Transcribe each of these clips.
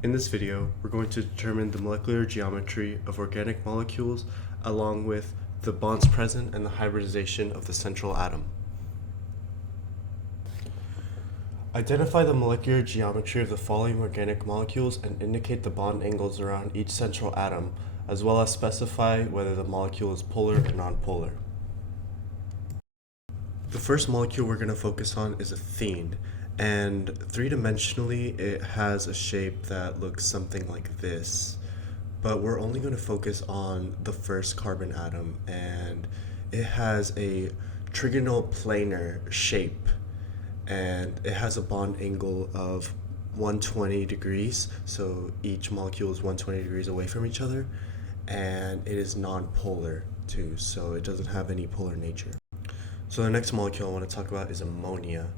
In this video, we're going to determine the molecular geometry of organic molecules along with the bonds present and the hybridization of the central atom. Identify the molecular geometry of the following organic molecules and indicate the bond angles around each central atom, as well as specify whether the molecule is polar or nonpolar. The first molecule we're going to focus on is ethene, and three-dimensionally it has a shape that looks something like this, but we're only going to focus on the first carbon atom, and it has a trigonal planar shape, and it has a bond angle of 120 degrees, so each molecule is 120 degrees away from each other, and it is nonpolar too, so it doesn't have any polar nature. So the next molecule I want to talk about is ammonia,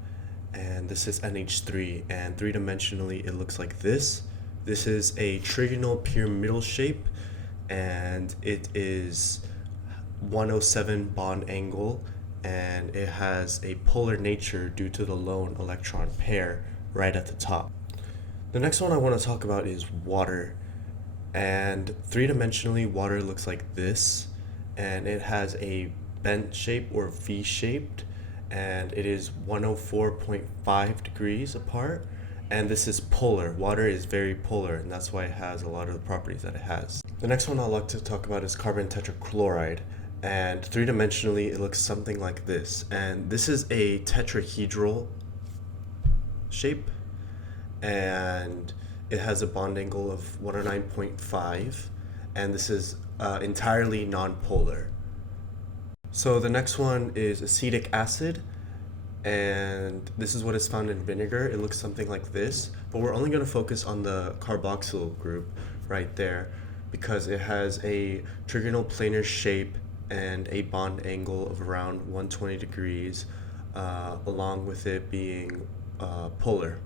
and this is NH3, and three-dimensionally it looks like this. This is a trigonal pyramidal shape, and it is 107 bond angle, and it has a polar nature due to the lone electron pair right at the top. The next one I want to talk about is water, and three-dimensionally water looks like this, and it has a bent shape or V-shaped, and it is 104.5 degrees apart, and this is polar. Water is very polar, and that's why it has a lot of the properties that it has. The next one I'd like to talk about is carbon tetrachloride, and three-dimensionally it looks something like this, and this is a tetrahedral shape, and it has a bond angle of 109.5, and this is entirely nonpolar. So the next one is acetic acid, and this is what is found in vinegar. It looks something like this, but we're only going to focus on the carboxyl group right there because it has a trigonal planar shape and a bond angle of around 120 degrees, along with it being polar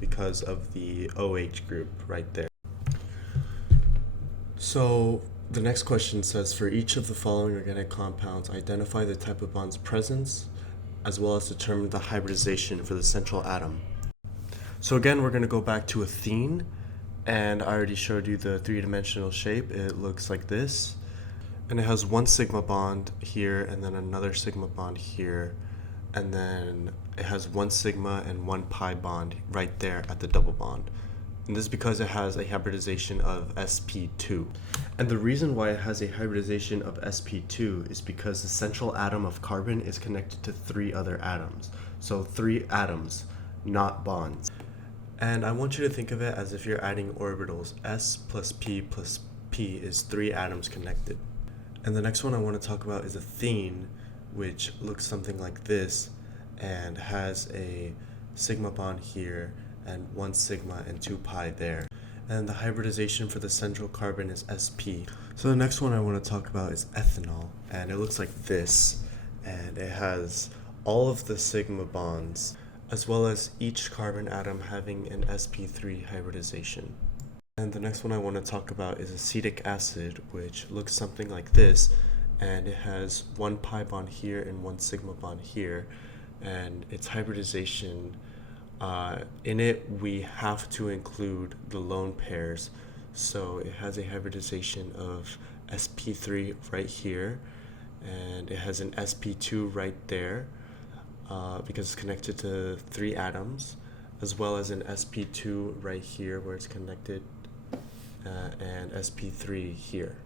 because of the OH group right there. So the next question says, for each of the following organic compounds, identify the type of bonds present, as well as determine the hybridization for the central atom. So again, we're going to go back to ethene, and I already showed you the three-dimensional shape. It looks like this, and it has one sigma bond here, and then another sigma bond here, and then it has one sigma and one pi bond right there at the double bond. And this is because it has a hybridization of sp2. And the reason why it has a hybridization of sp2 is because the central atom of carbon is connected to three other atoms. So three atoms, not bonds. And I want you to think of it as if you're adding orbitals. S plus P is three atoms connected. And the next one I want to talk about is ethene, which looks something like this and has a sigma bond here and one sigma and two pi there. And the hybridization for the central carbon is sp. So the next one I want to talk about is ethanol, and it looks like this, and it has all of the sigma bonds, as well as each carbon atom having an sp3 hybridization. And the next one I want to talk about is acetic acid, which looks something like this, and it has one pi bond here and one sigma bond here, and its hybridization, in it we have to include the lone pairs, so it has a hybridization of sp3 right here, and it has an sp2 right there because it's connected to three atoms, as well as an sp2 right here where it's connected, and sp3 here.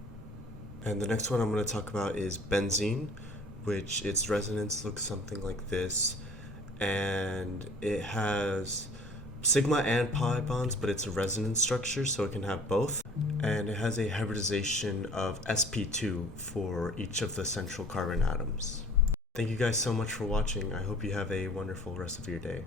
And the next one I'm going to talk about is benzene, which its resonance looks something like this, and it has sigma and pi bonds, but it's a resonance structure, so it can have both, and it has a hybridization of sp2 for each of the central carbon atoms. Thank you guys so much for watching. I hope you have a wonderful rest of your day.